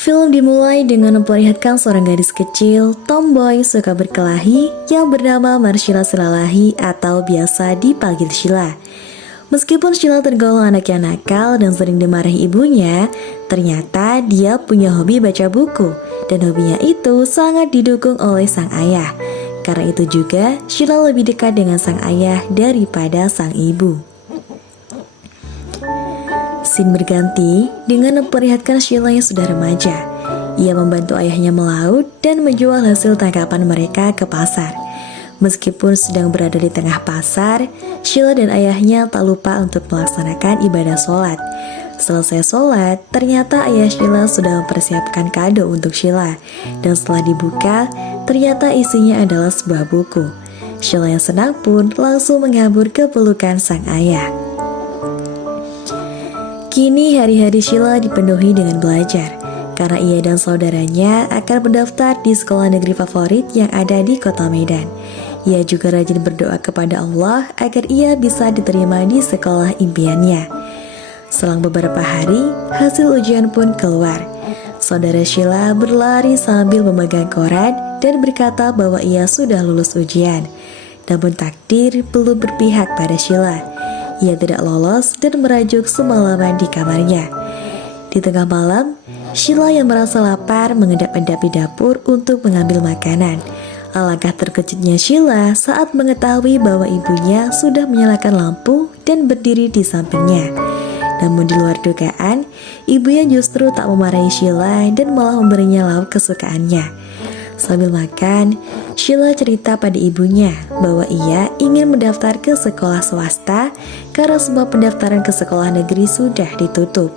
Film dimulai dengan memperlihatkan seorang gadis kecil, tomboy, suka berkelahi yang bernama Marshila Silalahi atau biasa dipanggil Sheila. Meskipun Sheila tergolong anak yang nakal dan sering dimarahi ibunya, ternyata dia punya hobi baca buku dan hobinya itu sangat didukung oleh sang ayah. Karena itu juga Sheila lebih dekat dengan sang ayah daripada sang ibu. Scene berganti dengan memperlihatkan Sheila yang sudah remaja. Ia membantu ayahnya melaut dan menjual hasil tangkapan mereka ke pasar. Meskipun sedang berada di tengah pasar, Sheila dan ayahnya tak lupa untuk melaksanakan ibadah sholat. Selesai sholat, ternyata ayah Sheila sudah mempersiapkan kado untuk Sheila. Dan setelah dibuka, ternyata isinya adalah sebuah buku. Sheila yang senang pun langsung menghambur ke pelukan sang ayah. Kini hari-hari Sheila dipenuhi dengan belajar, karena ia dan saudaranya akan mendaftar di sekolah negeri favorit yang ada di kota Medan. Ia juga rajin berdoa kepada Allah agar ia bisa diterima di sekolah impiannya. Selang beberapa hari, hasil ujian pun keluar. Saudara Sheila berlari sambil memegang koran dan berkata bahwa ia sudah lulus ujian. Namun takdir belum berpihak pada Sheila. Ia tidak lolos dan merajuk semalaman di kamarnya. Di tengah malam, Sheila yang merasa lapar mengendap-endap di dapur untuk mengambil makanan. Alangkah terkejutnya Sheila saat mengetahui bahwa ibunya sudah menyalakan lampu dan berdiri di sampingnya. Namun di luar dugaan, ibunya justru tak memarahi Sheila dan malah memberinya lauk kesukaannya. Sambil makan, Sheila cerita pada ibunya bahwa ia ingin mendaftar ke sekolah swasta karena semua pendaftaran ke sekolah negeri sudah ditutup.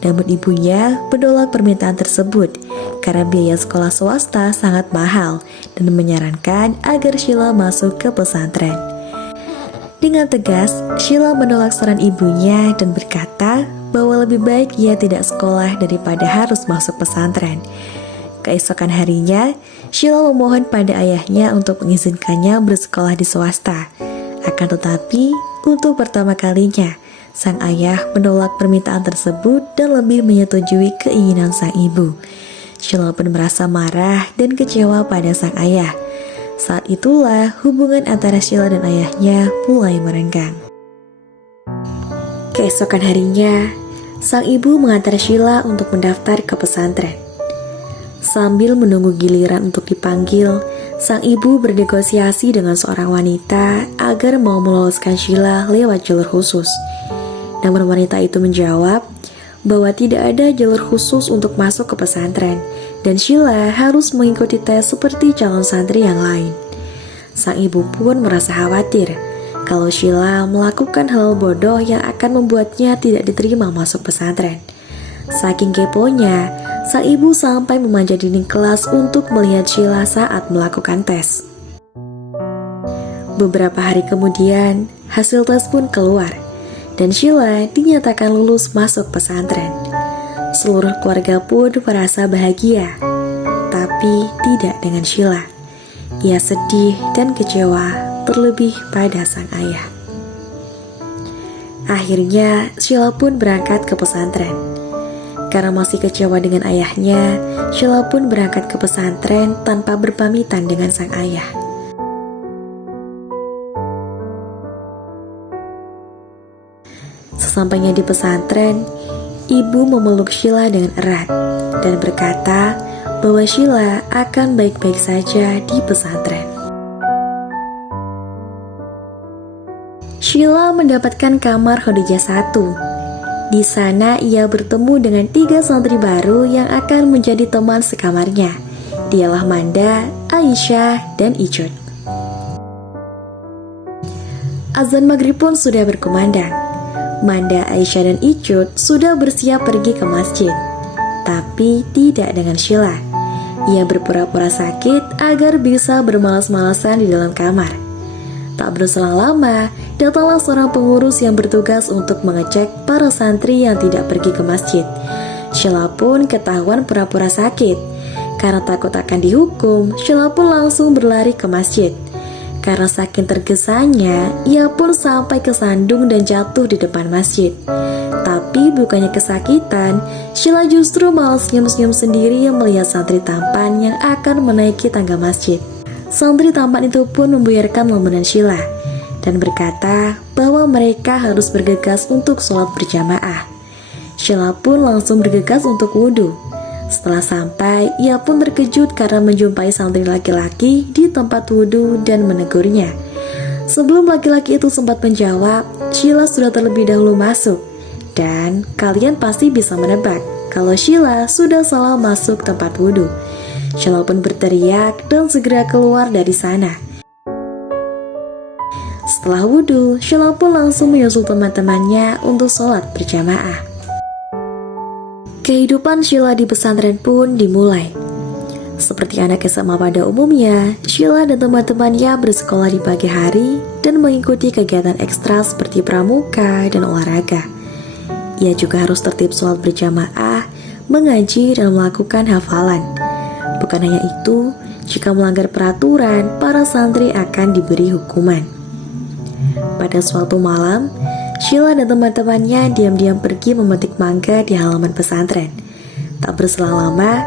Namun ibunya menolak permintaan tersebut karena biaya sekolah swasta sangat mahal dan menyarankan agar Sheila masuk ke pesantren. Dengan tegas, Sheila menolak saran ibunya dan berkata bahwa lebih baik ia tidak sekolah daripada harus masuk pesantren. Keesokan harinya, Sheila memohon pada ayahnya untuk mengizinkannya bersekolah di swasta. Akan tetapi, untuk pertama kalinya, sang ayah menolak permintaan tersebut dan lebih menyetujui keinginan sang ibu. Sheila pun merasa marah dan kecewa pada sang ayah. Saat itulah hubungan antara Sheila dan ayahnya mulai merenggang. Keesokan harinya, sang ibu mengantar Sheila untuk mendaftar ke pesantren. Sambil menunggu giliran untuk dipanggil, sang ibu bernegosiasi dengan seorang wanita agar mau meloloskan Sheila lewat jalur khusus. Namun wanita itu menjawab bahwa tidak ada jalur khusus untuk masuk ke pesantren dan Sheila harus mengikuti tes seperti calon santri yang lain. Sang ibu pun merasa khawatir kalau Sheila melakukan hal bodoh yang akan membuatnya tidak diterima masuk pesantren. Saking keponya, sang ibu sampai memanjat dinding kelas untuk melihat Sheila saat melakukan tes. Beberapa hari kemudian, hasil tes pun keluar dan Sheila dinyatakan lulus masuk pesantren. Seluruh keluarga pun merasa bahagia, tapi tidak dengan Sheila. Ia sedih dan kecewa, terlebih pada sang ayah. Akhirnya, Sheila pun berangkat ke pesantren. Karena masih kecewa dengan ayahnya, Sheila pun berangkat ke pesantren tanpa berpamitan dengan sang ayah. Sesampainya di pesantren, ibu memeluk Sheila dengan erat dan berkata bahwa Sheila akan baik-baik saja di pesantren. Sheila mendapatkan kamar Khadijah 1. Di sana ia bertemu dengan 3 santri baru yang akan menjadi teman sekamarnya. Dialah Manda, Aisyah, dan Icut. Azan maghrib pun sudah berkumandang. Manda, Aisyah, dan Icut sudah bersiap pergi ke masjid. Tapi tidak dengan Sheila. Ia berpura-pura sakit agar bisa bermalas-malasan di dalam kamar. Tak berselang lama, datanglah seorang pengurus yang bertugas untuk mengecek para santri yang tidak pergi ke masjid. Sheila pun ketahuan pura-pura sakit. Karena takut akan dihukum, Sheila pun langsung berlari ke masjid. Karena saking tergesanya, ia pun sampai kesandung dan jatuh di depan masjid. Tapi bukannya kesakitan, Sheila justru malah senyum-senyum sendiri yang melihat santri tampan yang akan menaiki tangga masjid. Santri tampan itu pun membuyarkan lamunan Sheila dan berkata bahwa mereka harus bergegas untuk sholat berjamaah. Sheila pun langsung bergegas untuk wudhu. Setelah sampai, ia pun terkejut karena menjumpai santri laki-laki di tempat wudhu dan menegurnya. Sebelum laki-laki itu sempat menjawab, Sheila sudah terlebih dahulu masuk. Dan kalian pasti bisa menebak kalau Sheila sudah salah masuk tempat wudhu. Sheila pun berteriak dan segera keluar dari sana. Setelah wudhu, Sheila pun langsung menyusul teman-temannya untuk sholat berjamaah. Kehidupan Sheila di pesantren pun dimulai. Seperti anak SMA pada umumnya, Sheila dan teman-temannya bersekolah di pagi hari dan mengikuti kegiatan ekstra seperti pramuka dan olahraga. Ia juga harus tertib sholat berjamaah, mengaji, dan melakukan hafalan. Bukan hanya itu, jika melanggar peraturan, para santri akan diberi hukuman. Pada suatu malam, Sheila dan teman-temannya diam-diam pergi memetik mangga di halaman pesantren. Tak berselang lama,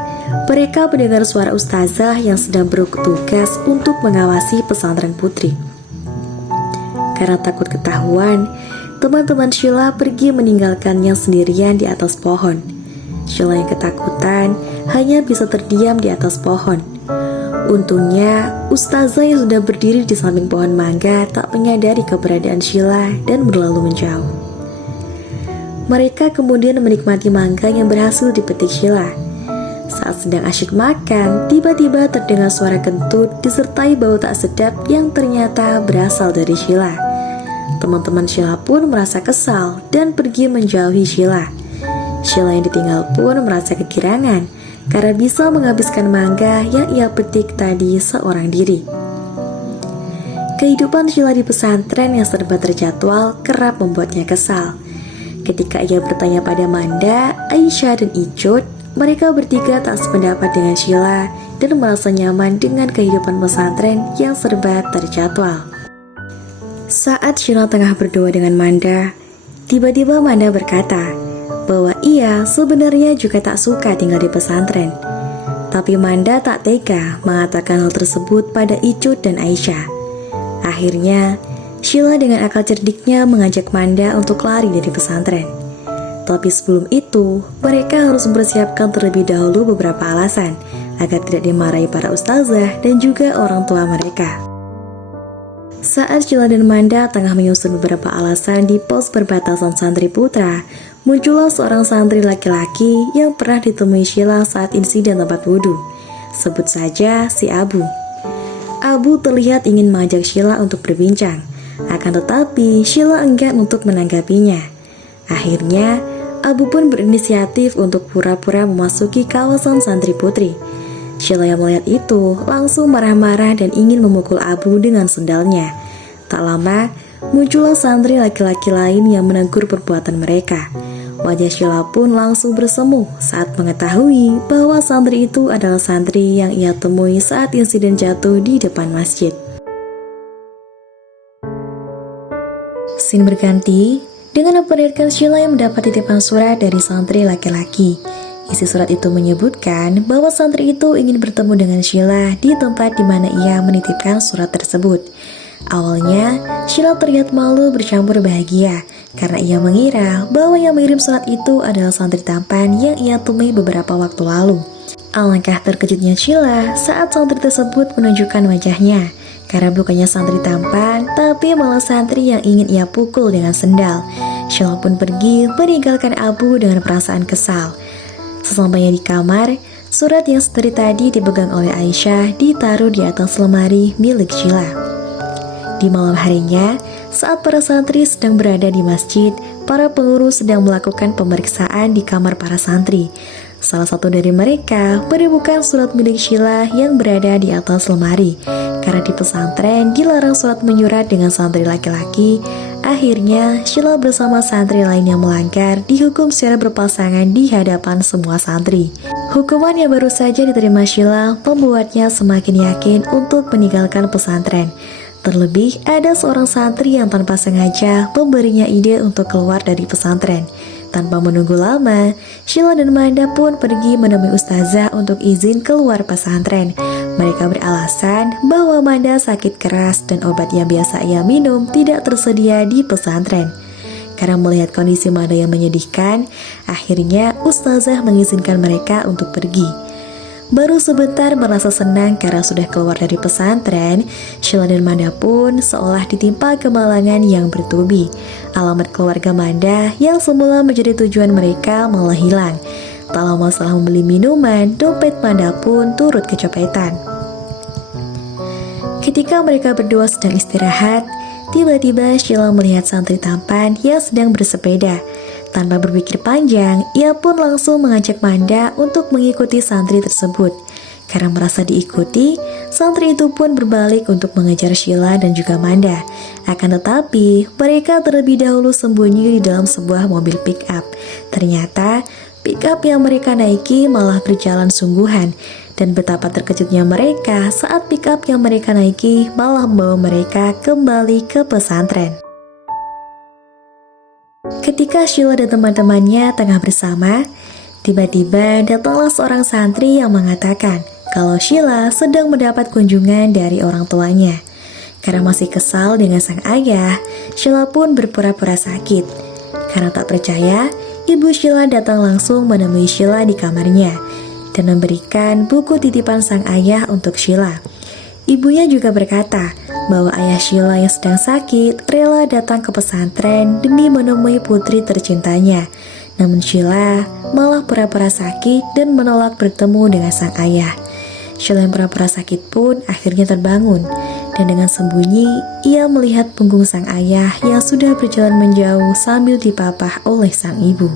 mereka mendengar suara ustazah yang sedang bertugas untuk mengawasi pesantren putri. Karena takut ketahuan, teman-teman Sheila pergi meninggalkannya sendirian di atas pohon. Sheila yang ketakutan hanya bisa terdiam di atas pohon. Untungnya, ustazah yang sudah berdiri di samping pohon mangga tak menyadari keberadaan Sheila dan berlalu menjauh. Mereka kemudian menikmati mangga yang berhasil dipetik Sheila. Saat sedang asyik makan, tiba-tiba terdengar suara kentut disertai bau tak sedap yang ternyata berasal dari Sheila. Teman-teman Sheila pun merasa kesal dan pergi menjauhi Sheila. Sheila yang ditinggal pun merasa kegirangan karena bisa menghabiskan mangga yang ia petik tadi seorang diri. Kehidupan Sheila di pesantren yang serba terjadwal kerap membuatnya kesal. Ketika ia bertanya pada Manda, Aisyah, dan Icut, mereka bertiga tak sependapat dengan Sheila dan merasa nyaman dengan kehidupan pesantren yang serba terjadwal. Saat Sheila tengah berdoa dengan Manda, tiba-tiba Manda berkata bahwa ia sebenarnya juga tak suka tinggal di pesantren. Tapi Manda tak tega mengatakan hal tersebut pada Icut dan Aisyah. Akhirnya, Sheila dengan akal cerdiknya mengajak Manda untuk lari dari pesantren. Tapi sebelum itu, mereka harus mempersiapkan terlebih dahulu beberapa alasan agar tidak dimarahi para ustazah dan juga orang tua mereka. Saat Sheila dan Manda tengah menyusun beberapa alasan di pos perbatasan santri putra, muncullah seorang santri laki-laki yang pernah ditemui Sheila saat insiden tempat wudhu. Sebut saja si Abu. Abu terlihat ingin mengajak Sheila untuk berbincang, akan tetapi Sheila enggan untuk menanggapinya. Akhirnya, Abu pun berinisiatif untuk pura-pura memasuki kawasan santri putri. Sheila yang melihat itu langsung marah-marah dan ingin memukul Abu dengan sendalnya. Tak lama, muncullah santri laki-laki lain yang menegur perbuatan mereka. Wajah Sheila pun langsung bersemu saat mengetahui bahwa santri itu adalah santri yang ia temui saat insiden jatuh di depan masjid. Scene berganti dengan memperlihatkan Sheila yang mendapat titipan surat dari santri laki-laki. Isi surat itu menyebutkan bahwa santri itu ingin bertemu dengan Sheila di tempat di mana ia menitipkan surat tersebut. Awalnya, Sheila terlihat malu bercampur bahagia karena ia mengira bahwa yang mengirim surat itu adalah santri tampan yang ia temui beberapa waktu lalu. Alangkah terkejutnya Sheila saat santri tersebut menunjukkan wajahnya, karena bukannya santri tampan, tapi malah santri yang ingin ia pukul dengan sendal. Sheila pun pergi meninggalkan Abu dengan perasaan kesal. Sesampainya di kamar, surat yang dari tadi dipegang oleh Aisyah ditaruh di atas lemari milik Sheila. Di malam harinya, saat para santri sedang berada di masjid, para pengurus sedang melakukan pemeriksaan di kamar para santri. Salah satu dari mereka menemukan surat milik Sheila yang berada di atas lemari. Karena di pesantren dilarang surat menyurat dengan santri laki-laki, akhirnya Sheila bersama santri lain yang melanggar dihukum secara berpasangan di hadapan semua santri. Hukuman yang baru saja diterima Sheila membuatnya semakin yakin untuk meninggalkan pesantren. Terlebih, ada seorang santri yang tanpa sengaja memberinya ide untuk keluar dari pesantren. Tanpa menunggu lama, Sheila dan Manda pun pergi menemui ustazah untuk izin keluar pesantren. Mereka beralasan bahwa Manda sakit keras dan obat yang biasa ia minum tidak tersedia di pesantren. Karena melihat kondisi Manda yang menyedihkan, akhirnya ustazah mengizinkan mereka untuk pergi. Baru sebentar merasa senang karena sudah keluar dari pesantren, Sheila dan Manda pun seolah ditimpa kemalangan yang bertubi. Alamat keluarga Manda yang semula menjadi tujuan mereka malah hilang. Tak lama setelah membeli minuman, dompet Manda pun turut kecopetan. Ketika mereka berdua sedang istirahat, tiba-tiba Sheila melihat santri tampan yang sedang bersepeda. Tanpa berpikir panjang, ia pun langsung mengajak Manda untuk mengikuti santri tersebut. Karena merasa diikuti, santri itu pun berbalik untuk mengejar Sheila dan juga Manda. Akan tetapi, mereka terlebih dahulu sembunyi di dalam sebuah mobil pick-up. Ternyata, pick-up yang mereka naiki malah berjalan sungguhan. Dan betapa terkejutnya mereka saat pick-up yang mereka naiki malah membawa mereka kembali ke pesantren. Ketika Sheila dan teman-temannya tengah bersama, tiba-tiba datanglah seorang santri yang mengatakan kalau Sheila sedang mendapat kunjungan dari orang tuanya. Karena masih kesal dengan sang ayah, Sheila pun berpura-pura sakit. Karena tak percaya, ibu Sheila datang langsung menemui Sheila di kamarnya dan memberikan buku titipan sang ayah untuk Sheila. Ibunya juga berkata bahwa ayah Sheila yang sedang sakit rela datang ke pesantren demi menemui putri tercintanya. Namun Sheila malah pura-pura sakit dan menolak bertemu dengan sang ayah. Sheila yang pura-pura sakit pun akhirnya terbangun. Dan dengan sembunyi, ia melihat punggung sang ayah yang sudah berjalan menjauh sambil dipapah oleh sang ibu.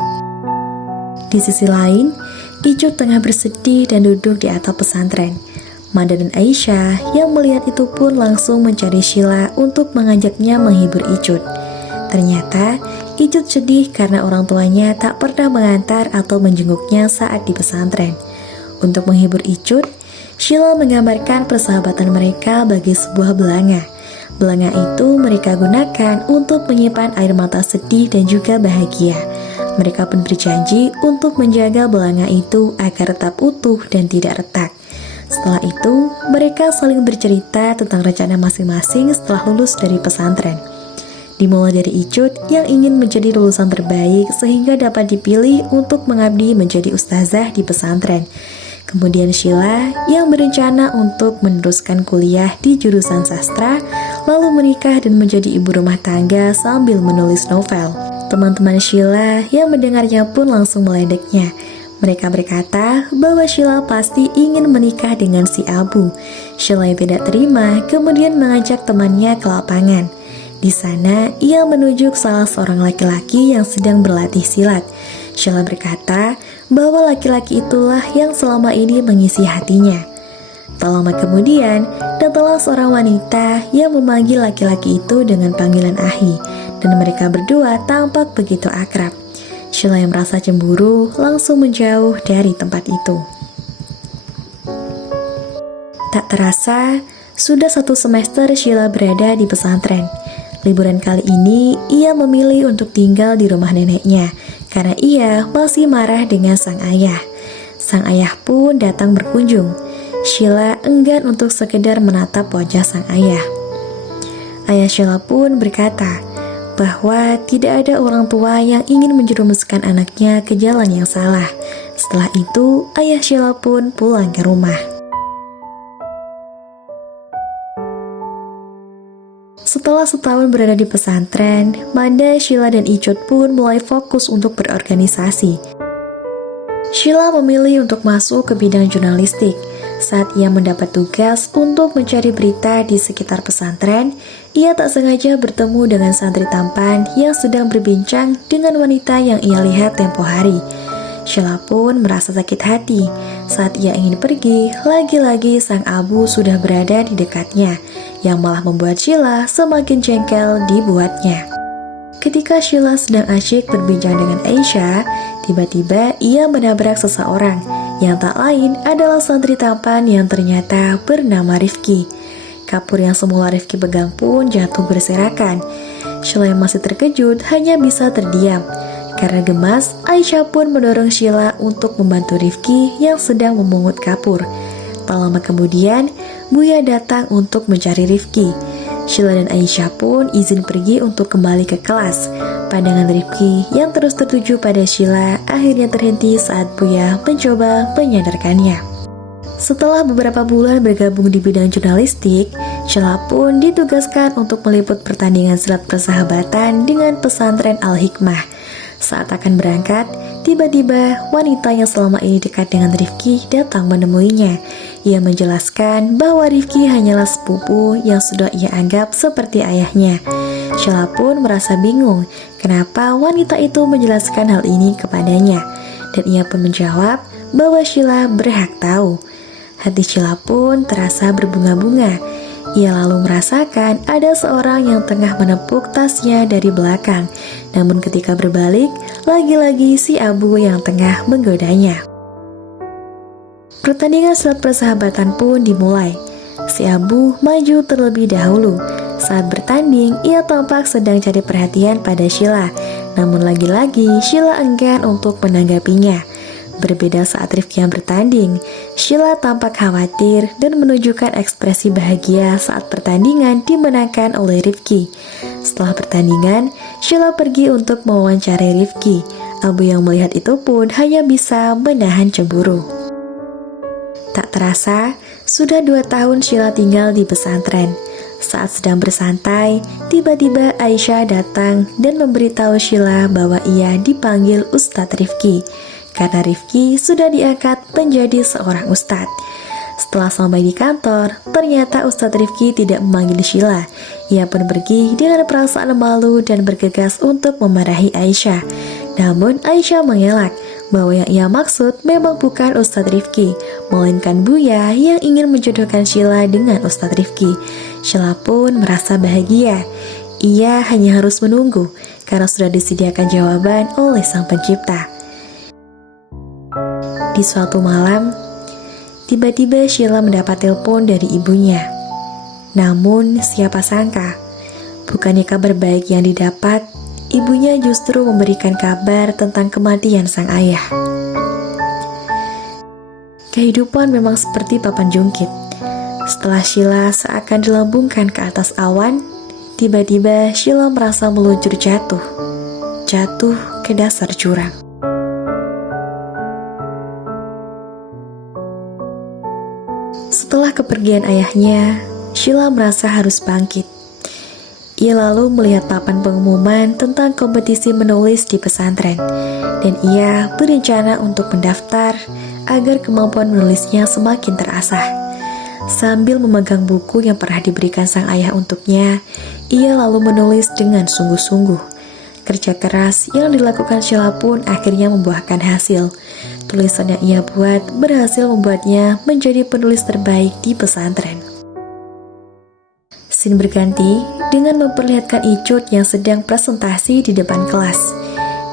Di sisi lain, Icut tengah bersedih dan duduk di atap pesantren. Manda dan Aisyah yang melihat itu pun langsung mencari Sheila untuk mengajaknya menghibur Icut. Ternyata, Icut sedih karena orang tuanya tak pernah mengantar atau menjenguknya saat di pesantren. Untuk menghibur Icut, Sheila menggambarkan persahabatan mereka bagi sebuah belanga. Belanga itu mereka gunakan untuk menyimpan air mata sedih dan juga bahagia. Mereka pun berjanji untuk menjaga belanga itu agar tetap utuh dan tidak retak. Setelah itu, mereka saling bercerita tentang rencana masing-masing setelah lulus dari pesantren. Dimulai dari Icut yang ingin menjadi lulusan terbaik sehingga dapat dipilih untuk mengabdi menjadi ustazah di pesantren. Kemudian Sheila yang berencana untuk meneruskan kuliah di jurusan sastra, lalu menikah dan menjadi ibu rumah tangga sambil menulis novel. Teman-teman Sheila yang mendengarnya pun langsung meledeknya. Mereka berkata bahwa Sheila pasti ingin menikah dengan si Abu. Sheila yang tidak terima kemudian mengajak temannya ke lapangan. Di sana ia menunjuk salah seorang laki-laki yang sedang berlatih silat. Sheila berkata bahwa laki-laki itulah yang selama ini mengisi hatinya. Tak lama kemudian datanglah seorang wanita yang memanggil laki-laki itu dengan panggilan Ahi, dan mereka berdua tampak begitu akrab. Sheila yang merasa cemburu langsung menjauh dari tempat itu. Tak terasa, sudah 1 semester Sheila berada di pesantren. Liburan kali ini, ia memilih untuk tinggal di rumah neneknya, karena ia masih marah dengan sang ayah. Sang ayah pun datang berkunjung. Sheila enggan untuk sekedar menatap wajah sang ayah. Ayah Sheila pun berkata bahwa tidak ada orang tua yang ingin menjerumuskan anaknya ke jalan yang salah. Setelah itu, ayah Sheila pun pulang ke rumah. Setelah setahun berada di pesantren, Manda, Sheila, dan Icut pun mulai fokus untuk berorganisasi. Sheila memilih untuk masuk ke bidang jurnalistik. Saat ia mendapat tugas untuk mencari berita di sekitar pesantren, ia tak sengaja bertemu dengan santri tampan yang sedang berbincang dengan wanita yang ia lihat tempo hari. Sheila pun merasa sakit hati. Saat ia ingin pergi, lagi-lagi sang Abu sudah berada di dekatnya, yang malah membuat Sheila semakin jengkel dibuatnya. Ketika Sheila sedang asyik berbincang dengan Aisyah, tiba-tiba ia menabrak seseorang yang tak lain adalah santri tampan yang ternyata bernama Rifki. Kapur yang semula Rifki pegang pun jatuh berserakan. Sheila yang masih terkejut hanya bisa terdiam. Karena gemas, Aisyah pun mendorong Sheila untuk membantu Rifki yang sedang memungut kapur. Tak lama kemudian, Buya datang untuk mencari Rifki. Sheila dan Aisyah pun izin pergi untuk kembali ke kelas. Pandangan Rifki yang terus tertuju pada Sheila akhirnya terhenti saat Buya mencoba menyadarkannya. Setelah beberapa bulan bergabung di bidang jurnalistik, Sheila pun ditugaskan untuk meliput pertandingan silat persahabatan dengan pesantren Al-Hikmah. Saat akan berangkat, tiba-tiba wanita yang selama ini dekat dengan Rifki datang menemuinya. Ia menjelaskan bahwa Rifki hanyalah sepupu yang sudah ia anggap seperti ayahnya. Sheila pun merasa bingung kenapa wanita itu menjelaskan hal ini kepadanya. Dan ia pun menjawab bahwa Sheila berhak tahu. Hati Sheila pun terasa berbunga-bunga. Ia lalu merasakan ada seorang yang tengah menepuk tasnya dari belakang. Namun ketika berbalik, lagi-lagi si Abu yang tengah menggodanya. Pertandingan silat persahabatan pun dimulai. Si Abu maju terlebih dahulu. Saat bertanding, ia tampak sedang cari perhatian pada Sheila. Namun lagi-lagi Sheila enggan untuk menanggapinya. Berbeda saat Rifki yang bertanding, Sheila tampak khawatir dan menunjukkan ekspresi bahagia saat pertandingan dimenangkan oleh Rifki. Setelah pertandingan, Sheila pergi untuk mewawancarai Rifki. Abu yang melihat itu pun hanya bisa menahan cemburu. Tak terasa, sudah 2 tahun Sheila tinggal di pesantren. Saat sedang bersantai, tiba-tiba Aisyah datang dan memberitahu Sheila bahwa ia dipanggil Ustadz Rifki. Karena Rifki sudah diangkat menjadi seorang ustadz. Setelah sampai di kantor, ternyata Ustadz Rifki tidak memanggil Sheila. Ia pun pergi dengan perasaan malu dan bergegas untuk memarahi Aisyah. Namun Aisyah mengelak bahwa yang ia maksud memang bukan Ustadz Rifki, melainkan Buya yang ingin menjodohkan Sheila dengan Ustadz Rifki. Sheila pun merasa bahagia. Ia hanya harus menunggu karena sudah disediakan jawaban oleh Sang Pencipta. Di suatu malam, tiba-tiba Sheila mendapat telepon dari ibunya. Namun siapa sangka, bukannya kabar baik yang didapat, ibunya justru memberikan kabar tentang kematian sang ayah. Kehidupan memang seperti papan jungkit. Setelah Sheila seakan dilambungkan ke atas awan, tiba-tiba Sheila merasa meluncur jatuh ke dasar jurang. Setelah kepergian ayahnya, Sheila merasa harus bangkit. Ia lalu melihat papan pengumuman tentang kompetisi menulis di pesantren, dan ia berencana untuk mendaftar agar kemampuan menulisnya semakin terasah. Sambil memegang buku yang pernah diberikan sang ayah untuknya, ia lalu menulis dengan sungguh-sungguh. Kerja keras yang dilakukan Sheila pun akhirnya membuahkan hasil. Tulisan yang ia buat berhasil membuatnya menjadi penulis terbaik di pesantren. Scene berganti dengan memperlihatkan Icut yang sedang presentasi di depan kelas.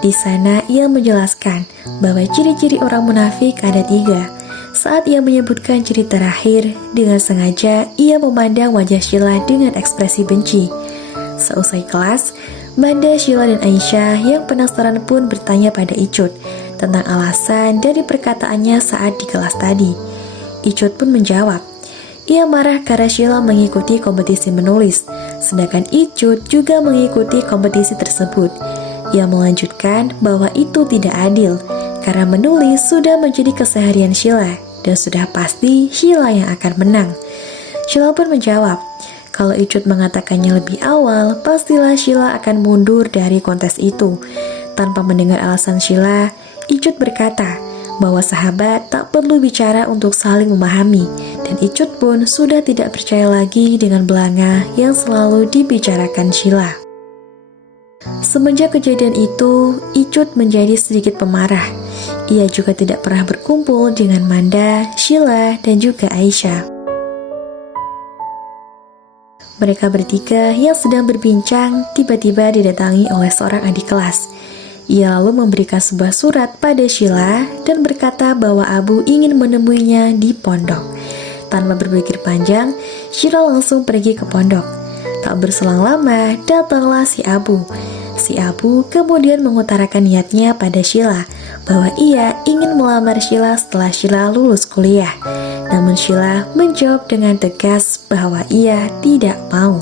Di sana ia menjelaskan bahwa ciri-ciri orang munafik ada 3. Saat ia menyebutkan ciri terakhir, dengan sengaja ia memandang wajah Sheila dengan ekspresi benci. Seusai kelas, Banda, Sheila dan Aisyah yang penasaran pun bertanya pada Icut tentang alasan dari perkataannya saat di kelas tadi. Icut pun menjawab, ia marah karena Sheila mengikuti kompetisi menulis, sedangkan Icut juga mengikuti kompetisi tersebut. Ia melanjutkan bahwa itu tidak adil, karena menulis sudah menjadi keseharian Sheila, dan sudah pasti Sheila yang akan menang. Sheila pun menjawab, kalau Icut mengatakannya lebih awal, pastilah Sheila akan mundur dari kontes itu. Tanpa mendengar alasan Sheila, Icut berkata bahwa sahabat tak perlu bicara untuk saling memahami, dan Icut pun sudah tidak percaya lagi dengan belanga yang selalu dibicarakan Sheila. Semenjak kejadian itu, Icut menjadi sedikit pemarah. Ia juga tidak pernah berkumpul dengan Manda, Sheila, dan juga Aisyah. Mereka bertiga yang sedang berbincang tiba-tiba didatangi oleh seorang adik kelas. Ia lalu memberikan sebuah surat pada Sheila dan berkata bahwa Abu ingin menemuinya di pondok. Tanpa berpikir panjang, Sheila langsung pergi ke pondok. Tak berselang lama, datanglah si Abu. Si Abu kemudian mengutarakan niatnya pada Sheila bahwa ia ingin melamar Sheila setelah Sheila lulus kuliah. Namun Sheila menjawab dengan tegas bahwa ia tidak mau.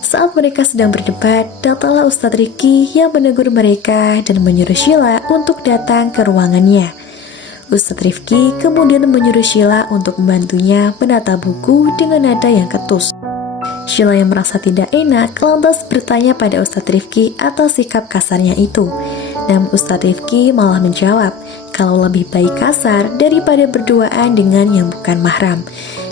Saat mereka sedang berdebat, datanglah Ustadz Rifki yang menegur mereka dan menyuruh Sheila untuk datang ke ruangannya. Ustadz Rifki kemudian menyuruh Sheila untuk membantunya menata buku dengan nada yang ketus. Sheila yang merasa tidak enak lantas bertanya pada Ustadz Rifki atas sikap kasarnya itu. Namun Ustadz Rifki malah menjawab kalau lebih baik kasar daripada berduaan dengan yang bukan mahram.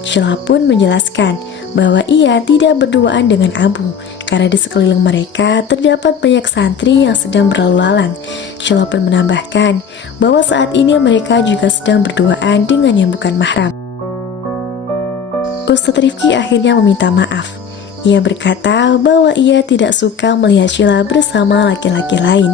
Sheila pun menjelaskan bahwa ia tidak berduaan dengan Abu karena di sekeliling mereka terdapat banyak santri yang sedang berlalu lalang. Sheila pun menambahkan bahwa saat ini mereka juga sedang berduaan dengan yang bukan mahram. Ustadz Rifki akhirnya meminta maaf. Ia berkata bahwa ia tidak suka melihat Sheila bersama laki-laki lain.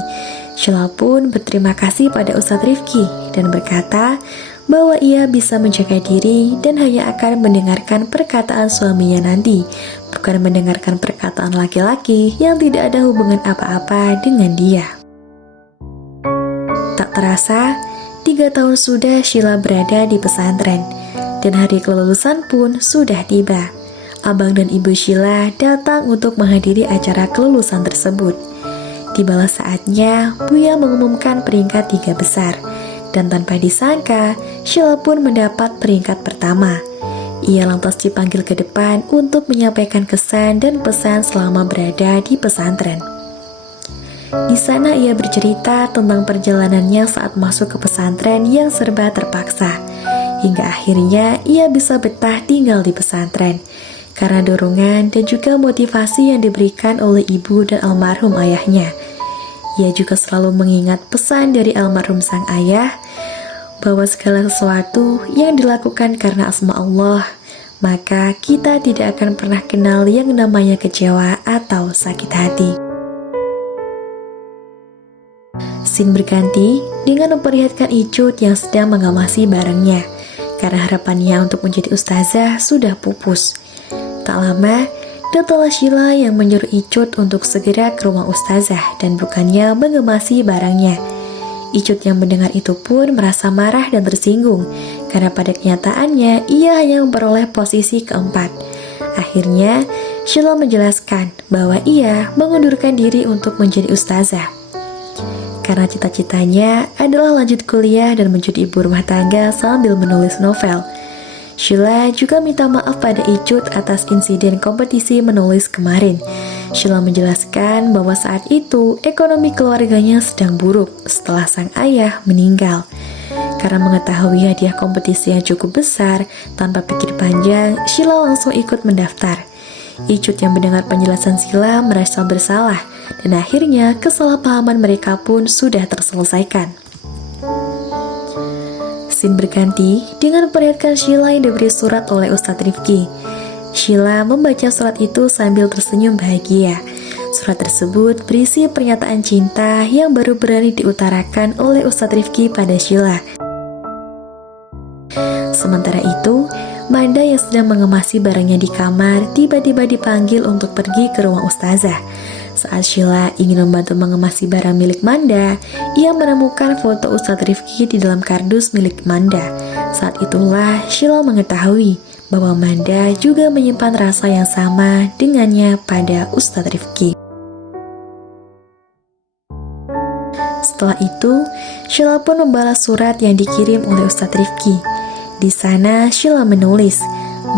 Sheila pun berterima kasih pada Ustadz Rifki dan berkata bahwa ia bisa menjaga diri dan hanya akan mendengarkan perkataan suaminya nanti, bukan mendengarkan perkataan laki-laki yang tidak ada hubungan apa-apa dengan dia. Tak terasa, 3 tahun sudah Sheila berada di pesantren, dan hari kelulusan pun sudah tiba. Abang dan ibu Sheila datang untuk menghadiri acara kelulusan tersebut. Tibalah saatnya Buya mengumumkan peringkat 3 besar. Dan tanpa disangka, Sheila pun mendapat peringkat pertama. Ia lantas dipanggil ke depan untuk menyampaikan kesan dan pesan selama berada di pesantren. Di sana ia bercerita tentang perjalanannya saat masuk ke pesantren yang serba terpaksa. Hingga akhirnya ia bisa betah tinggal di pesantren. Karena dorongan dan juga motivasi yang diberikan oleh ibu dan almarhum ayahnya. Ia juga selalu mengingat pesan dari almarhum sang ayah bahwa segala sesuatu yang dilakukan karena asma Allah, maka kita tidak akan pernah kenal yang namanya kecewa atau sakit hati. Scene berganti dengan memperlihatkan Icut yang sedang mengamasi barangnya, karena harapannya untuk menjadi ustazah sudah pupus. Tak lama, datanglah Sheila yang menyuruh Icut untuk segera ke rumah ustazah dan bukannya mengemasi barangnya. Icut yang mendengar itu pun merasa marah dan tersinggung karena pada kenyataannya ia hanya memperoleh posisi keempat. Akhirnya, Sheila menjelaskan bahwa ia mengundurkan diri untuk menjadi ustazah. Karena cita-citanya adalah lanjut kuliah dan menjadi ibu rumah tangga sambil menulis novel. Sheila juga minta maaf pada Icut atas insiden kompetisi menulis kemarin. Sheila menjelaskan bahwa saat itu ekonomi keluarganya sedang buruk setelah sang ayah meninggal. Karena mengetahui hadiah kompetisi yang cukup besar, tanpa pikir panjang, Sheila langsung ikut mendaftar. Icut yang mendengar penjelasan Sheila merasa bersalah, dan akhirnya kesalahpahaman mereka pun sudah terselesaikan. Scene berganti dengan memperlihatkan Sheila yang diberi surat oleh Ustadz Rifki. Sheila membaca surat itu sambil tersenyum bahagia. Surat tersebut berisi pernyataan cinta yang baru berani diutarakan oleh Ustadz Rifki pada Sheila. Sementara itu, Manda yang sedang mengemasi barangnya di kamar tiba-tiba dipanggil untuk pergi ke ruang ustazah. Saat Sheila ingin membantu mengemasi barang milik Manda, ia menemukan foto Ustadz Rifki di dalam kardus milik Manda. Saat itulah Sheila mengetahui bahwa Manda juga menyimpan rasa yang sama dengannya pada Ustadz Rifki. Setelah itu, Sheila pun membalas surat yang dikirim oleh Ustadz Rifki. Di sana Sheila menulis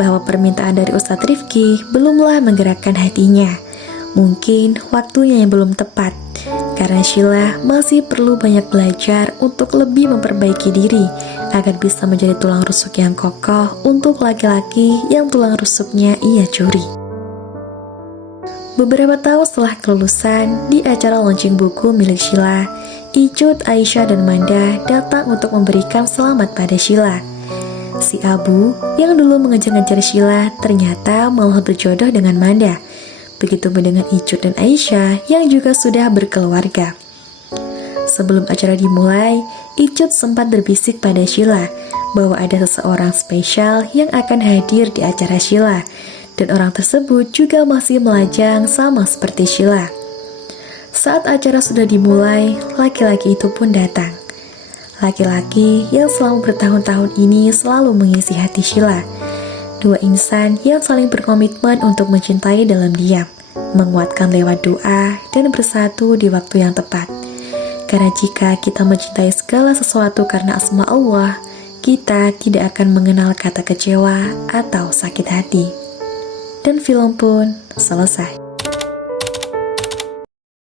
bahwa permintaan dari Ustadz Rifki belumlah menggerakkan hatinya. Mungkin waktunya yang belum tepat, karena Sheila masih perlu banyak belajar untuk lebih memperbaiki diri agar bisa menjadi tulang rusuk yang kokoh untuk laki-laki yang tulang rusuknya ia curi. Beberapa tahun setelah kelulusan, di acara launching buku milik Sheila, Icut, Aisyah, dan Manda datang untuk memberikan selamat pada Sheila. Si Abu yang dulu mengejar-ngejar Sheila ternyata malah berjodoh dengan Manda. Begitu mendengar Icut dan Aisyah yang juga sudah berkeluarga. Sebelum acara dimulai, Icut sempat berbisik pada Sheila bahwa ada seseorang spesial yang akan hadir di acara Sheila, dan orang tersebut juga masih melajang sama seperti Sheila. Saat acara sudah dimulai, laki-laki itu pun datang. Laki-laki yang selama bertahun-tahun ini selalu mengisi hati Sheila. Dua insan yang saling berkomitmen untuk mencintai dalam diam, menguatkan lewat doa, dan bersatu di waktu yang tepat. Karena jika kita mencintai segala sesuatu karena asma Allah, kita tidak akan mengenal kata kecewa atau sakit hati. Dan film pun selesai.